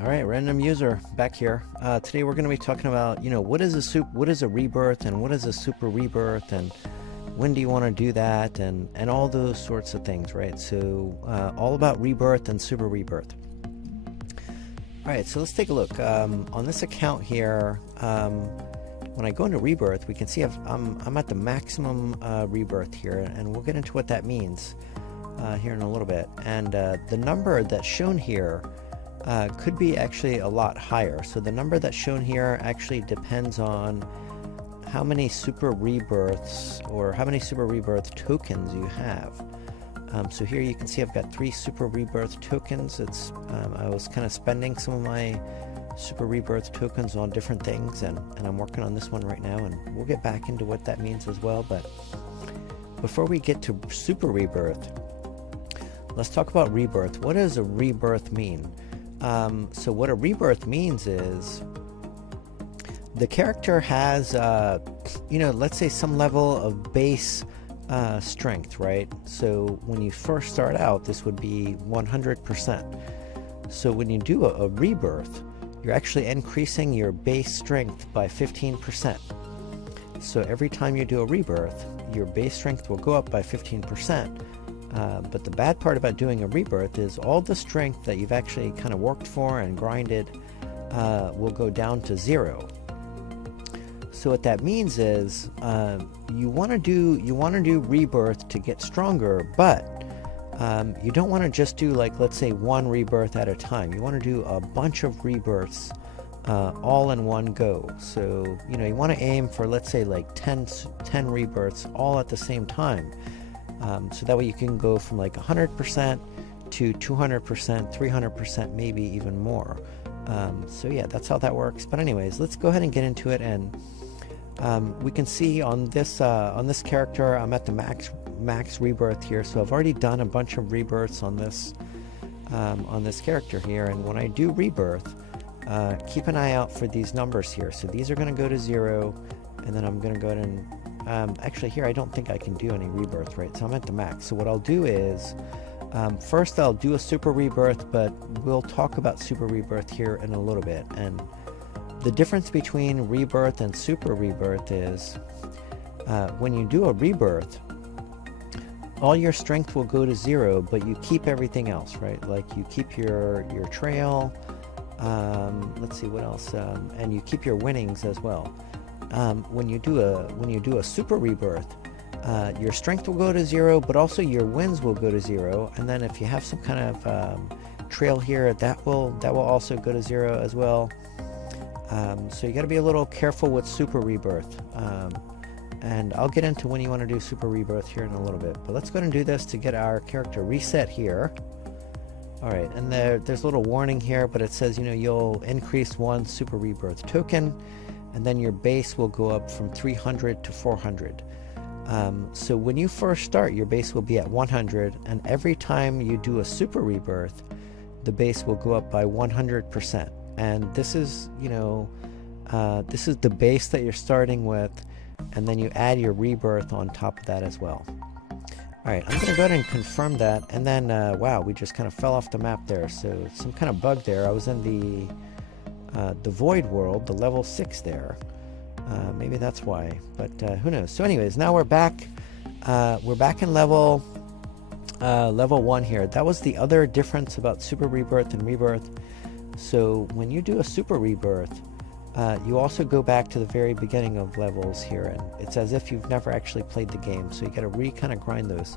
All right, random user back here. Today we're going to be talking about, what is a rebirth, and what is a super rebirth, and when do you want to do that, and all those sorts of things, right? So all about rebirth and super rebirth. All right, so let's take a look. On this account here, when I go into rebirth, we can see I'm at the maximum rebirth here, and we'll get into what that means here in a little bit. And the number that's shown here could be actually a lot higher. So the number that's shown here actually depends on how many super rebirths or how many super rebirth tokens you have. So here you can see I've got 3 super rebirth tokens. I was kind of spending some of my super rebirth tokens on different things, and I'm working on this one right now, and we'll get back into what that means as well. But before we get to super rebirth, let's talk about rebirth. What does a rebirth mean? So what a rebirth means is the character has, let's say some level of base strength, right? So when you first start out, this would be 100%. So when you do a rebirth, you're actually increasing your base strength by 15%. So every time you do a rebirth, your base strength will go up by 15%. But the bad part about doing a rebirth is all the strength that you've actually kind of worked for and grinded will go down to 0. So what that means is you want to do rebirth to get stronger, but you don't want to just do, like, let's say 1 rebirth at a time. You want to do a bunch of rebirths all in one go. So you want to aim for, let's say, like 10 rebirths all at the same time. So that way you can go from like 100% to 200%, 300%, maybe even more. So yeah, that's how that works. But anyways, let's go ahead and get into it. And we can see on this character, I'm at the max rebirth here. So I've already done a bunch of rebirths on this character here. And when I do rebirth, keep an eye out for these numbers here. So these are going to go to 0, and then I'm going to go ahead and actually here I don't think I can do any rebirth, right? So I'm at the max. So what I'll do is first I'll do a super rebirth, but we'll talk about super rebirth here in a little bit. And the difference between rebirth and super rebirth is when you do a rebirth, all your strength will go to 0, but you keep everything else, right? Like you keep your trail, let's see what else, and you keep your winnings as well. When you do a super rebirth, your strength will go to 0, but also your wins will go to 0. And then if you have some kind of trail here, that will also go to 0 as well. So you got to be a little careful with super rebirth. And I'll get into when you want to do super rebirth here in a little bit. But let's go ahead and do this to get our character reset here. All right, and there's a little warning here, but it says you'll increase 1 super rebirth token, and then your base will go up from 300 to 400. So when you first start, your base will be at 100, and every time you do a super rebirth, the base will go up by 100%. And this is, this is the base that you're starting with, and then you add your rebirth on top of that as well. All right, I'm gonna go ahead and confirm that, and then, wow, we just kind of fell off the map there. So some kind of bug there. I was in the void world, the level 6 there. Maybe that's why, but who knows. So anyways, now we're back in level 1 here. That was the other difference about super rebirth and rebirth. So when you do a super rebirth, you also go back to the very beginning of levels here, and it's as if you've never actually played the game. So you got to kind of grind those.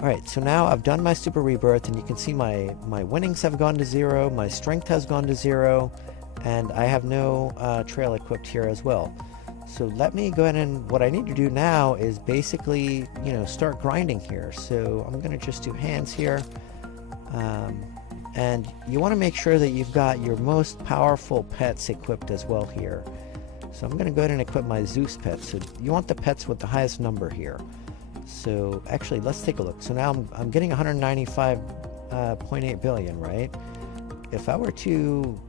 All right, so now I've done my super rebirth, and you can see my winnings have gone to 0, my strength has gone to 0, and I have no trail equipped here as well. So let me go ahead, and what I need to do now is basically, start grinding here. So I'm going to just do hands here. And you want to make sure that you've got your most powerful pets equipped as well here. So I'm going to go ahead and equip my Zeus pets. So you want the pets with the highest number here. So actually, let's take a look. So now I'm getting 195.8 billion, right? If I were to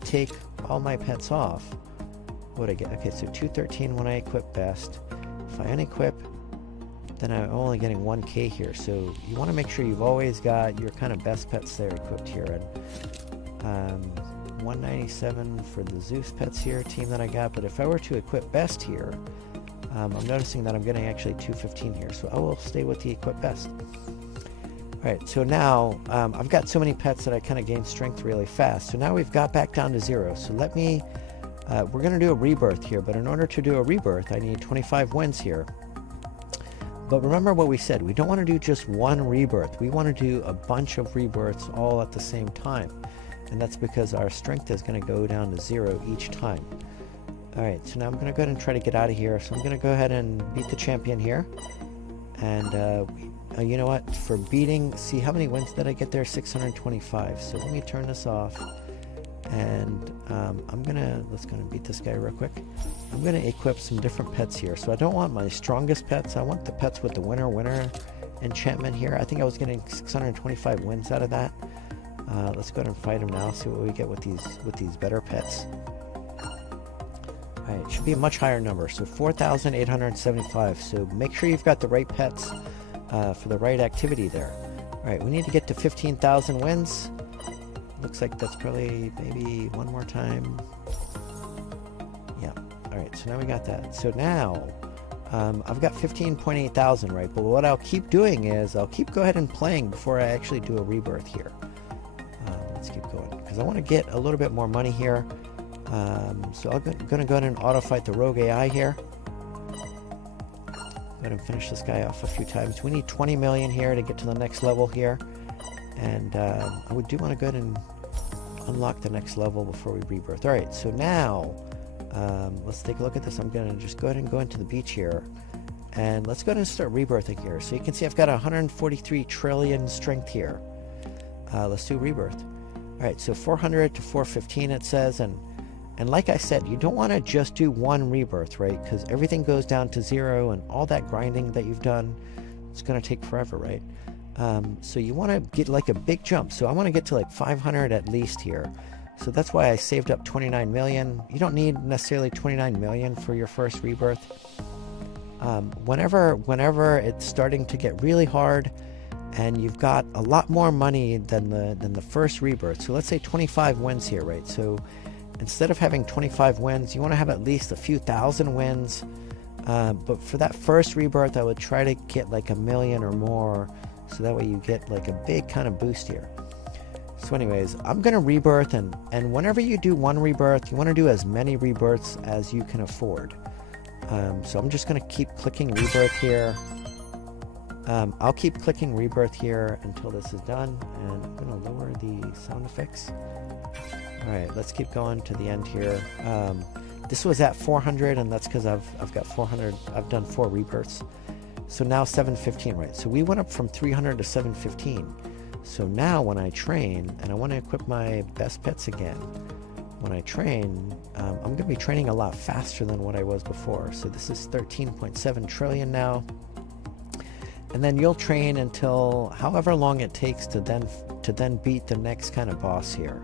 take all my pets off, what would I get? Okay, so 213 when I equip best. If I unequip, then I'm only getting 1K here. So you want to make sure you've always got your kind of best pets there equipped here. And 197 for the Zeus pets here, team that I got. But if I were to equip best here, I'm noticing that I'm getting actually 215 here. So I will stay with the equip best. Alright, so now I've got so many pets that I kind of gain strength really fast. So now we've got back down to 0. So let me, we're going to do a rebirth here. But in order to do a rebirth, I need 25 wins here. But remember what we said, we don't want to do just one rebirth. We want to do a bunch of rebirths all at the same time. And that's because our strength is going to go down to 0 each time. Alright, so now I'm going to go ahead and try to get out of here. So I'm going to go ahead and beat the champion here. And you know what, for beating, see how many wins did I get there? 625. So let me turn this off. And let's gonna beat this guy real quick. I'm gonna equip some different pets here. So I don't want my strongest pets. I want the pets with the winner enchantment here. I think I was getting 625 wins out of that. Let's go ahead and fight him now. See what we get with these better pets. Alright, it should be a much higher number. So 4,875. So make sure you've got the right pets for the right activity there. Alright, we need to get to 15,000 wins. Looks like that's probably maybe one more time. Yeah. Alright, so now we got that. So now I've got 15.8 thousand, right? But what I'll keep doing is I'll keep go ahead and playing before I actually do a rebirth here. Let's keep going because I want to get a little bit more money here. So I'm going to go ahead and auto fight the rogue AI here. Go ahead and finish this guy off a few times. We need 20 million here to get to the next level here. And I do want to go ahead and unlock the next level before we rebirth. Alright, so now let's take a look at this. I'm going to just go ahead and go into the beach here. And let's go ahead and start rebirthing here. So you can see I've got 143 trillion strength here. Let's do rebirth. Alright, so 400 to 415 it says. And like I said, you don't want to just do one rebirth, right? Because everything goes down to 0 and all that grinding that you've done, it's going to take forever, right? So you want to get like a big jump. So I want to get to like 500 at least here. So that's why I saved up 29 million. You don't need necessarily 29 million for your first rebirth. Whenever it's starting to get really hard and you've got a lot more money than the first rebirth. So let's say 25 wins here, right? So instead of having 25 wins, you want to have at least a few thousand wins. But for that first rebirth, I would try to get like 1 million or more. So that way you get like a big kind of boost here. So anyways, I'm going to rebirth. And whenever you do one rebirth, you want to do as many rebirths as you can afford. So I'm just going to keep clicking rebirth here. I'll keep clicking rebirth here until this is done. And I'm going to lower the sound effects. Alright, let's keep going to the end here. This was at 400, and that's because I've got 400. I've done 4 rebirths. So now 715, right? So we went up from 300 to 715. So now when I train, and I want to equip my best pets again, when I train, I'm going to be training a lot faster than what I was before. So this is 13.7 trillion now. And then you'll train until however long it takes to then beat the next kind of boss here.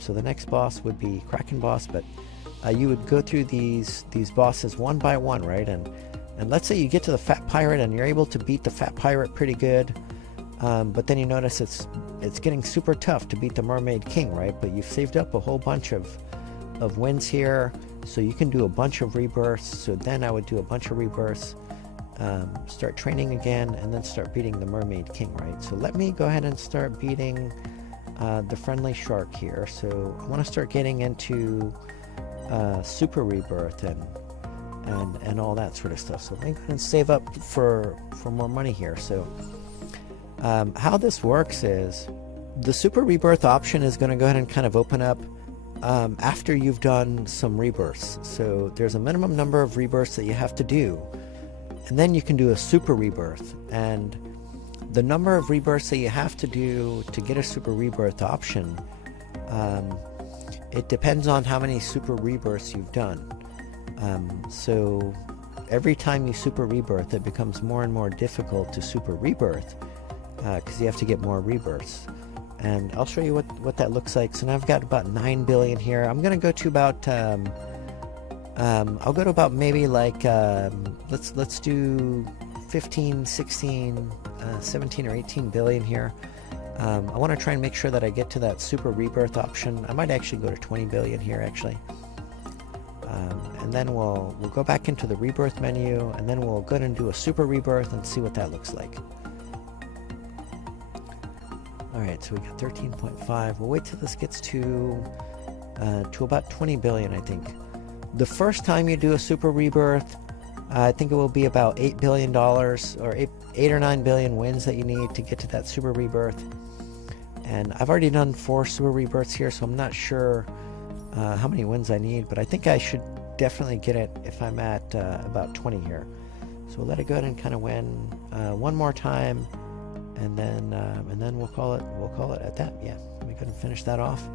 So the next boss would be Kraken boss, but you would go through these bosses one by one, right? And let's say you get to the Fat Pirate and you're able to beat the Fat Pirate pretty good, but then you notice it's getting super tough to beat the Mermaid King, right? But you've saved up a whole bunch of wins here, so you can do a bunch of rebirths. So then I would do a bunch of rebirths, start training again, and then start beating the Mermaid King, right? So let me go ahead and start beating the friendly shark here. So I want to start getting into super rebirth and all that sort of stuff. So I'm going to save up for more money here. So how this works is the super rebirth option is going to go ahead and kind of open up after you've done some rebirths. So there's a minimum number of rebirths that you have to do, and then you can do a super rebirth. And the number of rebirths that you have to do to get a super rebirth option, it depends on how many super rebirths you've done. So every time you super rebirth, it becomes more and more difficult to super rebirth because you have to get more rebirths. And I'll show you what that looks like. So now I've got about 9 billion here. I'm going to go to about I'll go to about maybe like let's do 15, 16, 17 or 18 billion here. I want to try and make sure that I get to that super rebirth option. I might actually go to 20 billion here actually. And then we'll go back into the rebirth menu, and then we'll go ahead and do a super rebirth and see what that looks like. Alright, so we got 13.5. We'll wait till this gets to about 20 billion, I think. The first time you do a super rebirth, I think it will be about $8 billion, or 8 or 9 billion wins that you need to get to that super rebirth. And I've already done 4 super rebirths here, so I'm not sure how many wins I need, but I think I should definitely get it if I'm at about 20 here. So we'll let it go ahead and kind of win one more time, and then we'll call it at that. Yeah, let me go ahead and finish that off.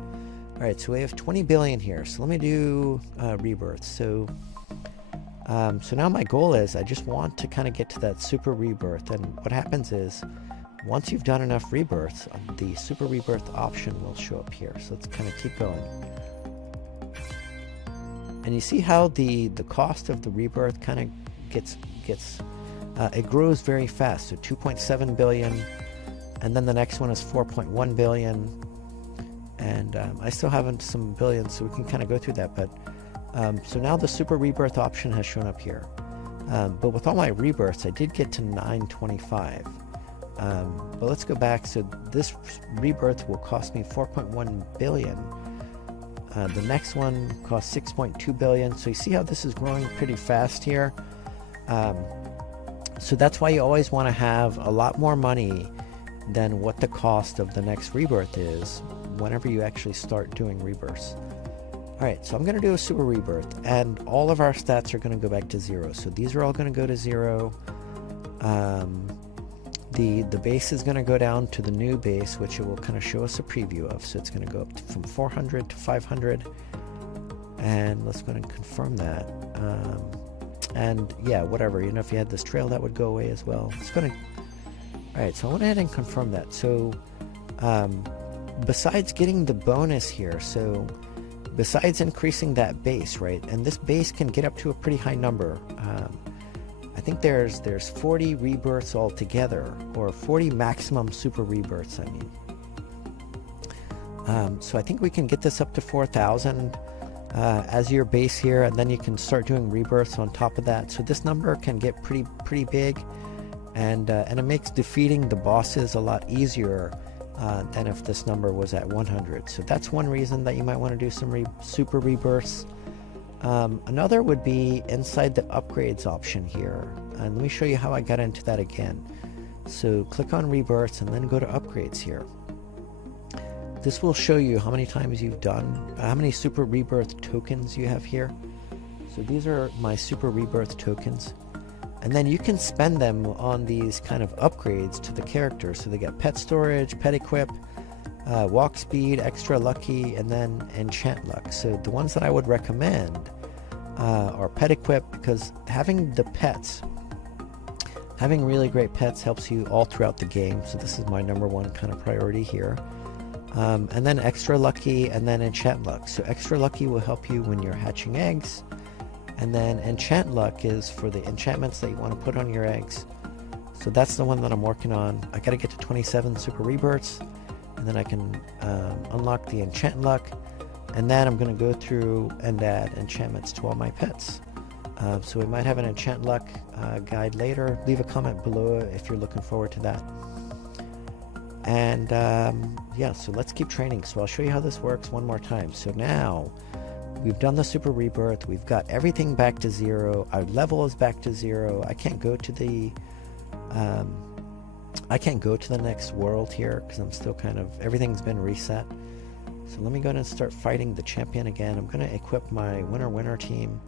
All right, so we have 20 billion here. So let me do rebirth. So now my goal is I just want to kind of get to that super rebirth, and what happens is once you've done enough rebirths, the super rebirth option will show up here. So let's kind of keep going. And you see how the cost of the rebirth kind of gets it grows very fast. So 2.7 billion, and then the next one is 4.1 billion, and I still haven't some billions, so we can kind of go through that. But so now the super rebirth option has shown up here. But with all my rebirths, I did get to 925. But let's go back. So this rebirth will cost me 4.1 billion. The next one costs 6.2 billion. So you see how this is growing pretty fast here. So that's why you always want to have a lot more money than what the cost of the next rebirth is whenever you actually start doing rebirths. Alright, so I'm going to do a super rebirth, and all of our stats are going to go back to 0. So these are all going to go to 0. The base is going to go down to the new base, which it will kind of show us a preview of. So it's going to go up from 400 to 500. And let's go ahead and confirm that. And yeah, whatever, you know, if you had this trail, that would go away as well. It's going to... Alright, so I went ahead and confirmed that. So besides getting the bonus here, so besides increasing that base, right, and this base can get up to a pretty high number. I think there's 40 rebirths altogether, or 40 maximum super rebirths, I mean. So I think we can get this up to 4,000 as your base here, and then you can start doing rebirths on top of that. So this number can get pretty big, and it makes defeating the bosses a lot easier than if this number was at 100. So that's one reason that you might want to do some super rebirths. Another would be inside the upgrades option here, and let me show you how I got into that again. So click on rebirths and then go to upgrades here. This will show you how many times you've done, how many super rebirth tokens you have here. So these are my super rebirth tokens, and then you can spend them on these kind of upgrades to the character. So they get pet storage, pet equip, walk speed, extra lucky, and then enchant luck. So the ones that I would recommend are pet equip, because having the pets, having really great pets helps you all throughout the game. So this is my #1 kind of priority here. And then extra lucky, and then enchant luck. So extra lucky will help you when you're hatching eggs, and then enchant luck is for the enchantments that you want to put on your eggs. So that's the one that I'm working on. I gotta get to 27 super rebirths, and then I can unlock the enchant luck, and then I'm going to go through and add enchantments to all my pets. So we might have an enchant luck guide later. Leave a comment below if you're looking forward to that. And yeah, so let's keep training. So I'll show you how this works one more time. So now we've done the super rebirth, we've got everything back to 0, our level is back to 0. I can't go to the next world here because I'm still kind of, everything's been reset. So let me go ahead and start fighting the champion again. I'm going to equip my winner team.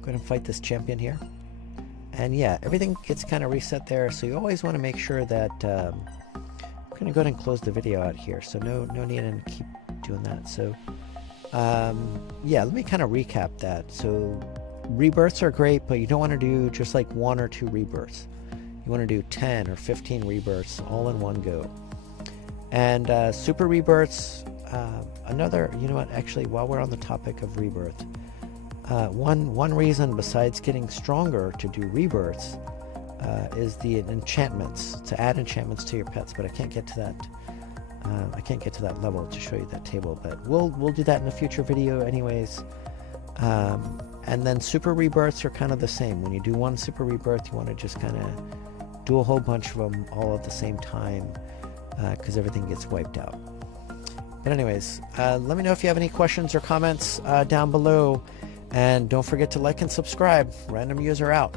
Go ahead and fight this champion here. And yeah, everything gets kind of reset there. So you always want to make sure that I'm going to go ahead and close the video out here. So no need to keep doing that. So yeah, let me kind of recap that. So rebirths are great, but you don't want to do just like 1 or 2 rebirths. You want to do 10 or 15 rebirths all in one go. And super rebirths, another, you know what, actually, while we're on the topic of rebirth, One reason besides getting stronger to do rebirths is the enchantments, to add enchantments to your pets, but I can't get to that. I can't get to that level to show you that table, but we'll do that in a future video anyways. And then super rebirths are kind of the same. When you do one super rebirth, you want to just kind of do a whole bunch of them all at the same time, because everything gets wiped out. But anyways, let me know if you have any questions or comments down below, and don't forget to like and subscribe. Random user out.